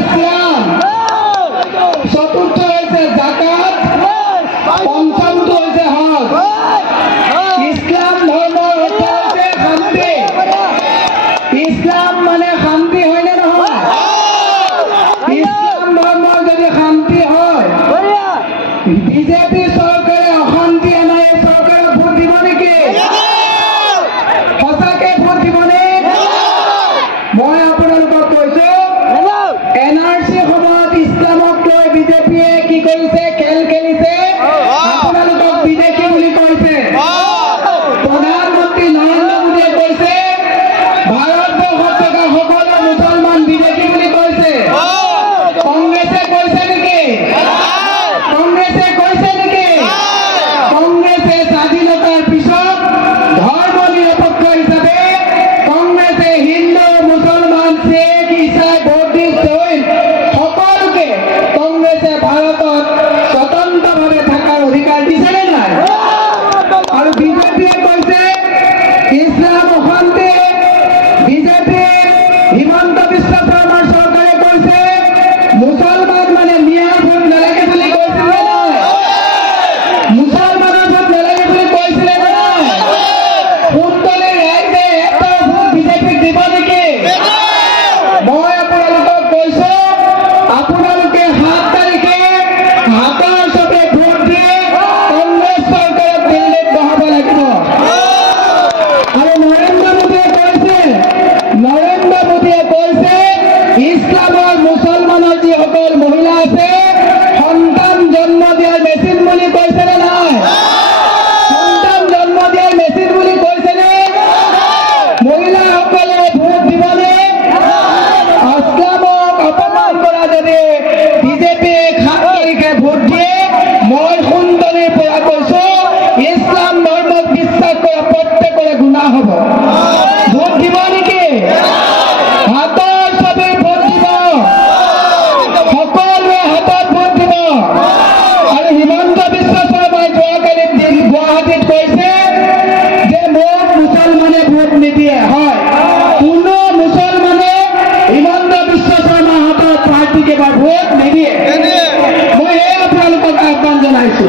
ইসলাম, চতুর্থ হয়েছে জাকাত, পঞ্চমটো হয়েছে হজ। ইসলাম ধর্ম অর্থ হচ্ছে শান্তি। ইসলাম মানে শান্তি হয় না নহয়? ইসলাম ধর্ম যদি শান্তি হয়, বিজেপি চৰকাৰে অশান্তি আনাই চৰকাৰে ভোট দিব নেকি? সঁচাকে ভোট দিবনে? মই আপোনালোকক কৈছো, NRC সময়ত ইছলামক লৈ বিজেপিয়ে কি কৰিছে? খেল খেলিছে। আপোনালোকক বিদেশী বুলি কৈছে। প্ৰধানমন্ত্ৰী নৰেন্দ্ৰ মোদীয়ে কৈছে ভাৰতবৰ্ষত থকা সকলো মুছলমান বিদেশী বুলি কৈছে। কংগ্ৰেছে কৈছে নেকি? কংগ্ৰেছে কৈছে নেকি? কংগ্ৰেছে স্বাধীনতাৰ পিছত ধৰ্ম নিৰপেক্ষ হিচাপে কংগ্ৰেছে হিন্দু, মুছলমান, শিখ, ইছাই, বৌদ্ধিষ্ট, জৈন সকলোকে কংগ্ৰেছে ভাৰতত স্বতন্ত্ৰভাৱে থকাৰ অধিকাৰ দিছে নে নাই? আৰু বিজেপিয়ে কৈছে ইছলাম অশান্তি। বিজেপি হিমন্ত বিশ্ব শৰ্মাৰ চৰকাৰে কৈছে মুছলমান মানে মিয়া ভোট নালাগে বুলি কৈছিলে নে নাই? মুছলমানৰ ভোট নালাগে বুলি কৈছিলে নে নাই? সুন্দৰী ৰাইজে এটা ভোট বিজেপিক দিব নেকি? মই আপোনালোকক কৈছো, আপোনালোকে 7 তাৰিখে হাতৰ চবে ভোট দিয়ে কংগ্ৰেছ চৰকাৰক দিল্লীত বহাব লাগিব। আৰু নৰেন্দ্ৰ মোদীয়ে কৈছে ইছলামৰ মুছলমানৰ যিসকল মহিলা আছে সন্তান জন্ম দিয়াৰ মেচিন বুলি কৈছে নে নাই? সন্তান জন্ম দিয়াৰ মেচিন বুলি কৈছে নে? মহিলাসকলে ভোট দিবনে? ইছলামক অপমান কৰা যদি বিজেপিয়ে 7 তাৰিখে ভোট দিয়ে, মই সুন্দৰীৰ পৰা কৈছো ইছলাম ধৰ্মক বিশ্বাস কৰা প্ৰত্যেকৰে গুনাহ হ'ব। ভোট দিব নেকি? হাতৰ চবেই ভোট দিব। সকলোৱে হাতত ভোট দিব। আৰু হিমন্ত বিশ্ব শৰ্মাই যোৱাকালি গুৱাহাটীত কৈছে যে মোক মুছলমানে ভোট নিদিয়ে। হয়, কোনো মুছলমানে হিমন্ত বিশ্ব শৰ্মাৰ হাতত পাৰ্টীক এবাৰ ভোট নিদিয়ে। মই আপোনালোকক আহ্বান জনাইছো।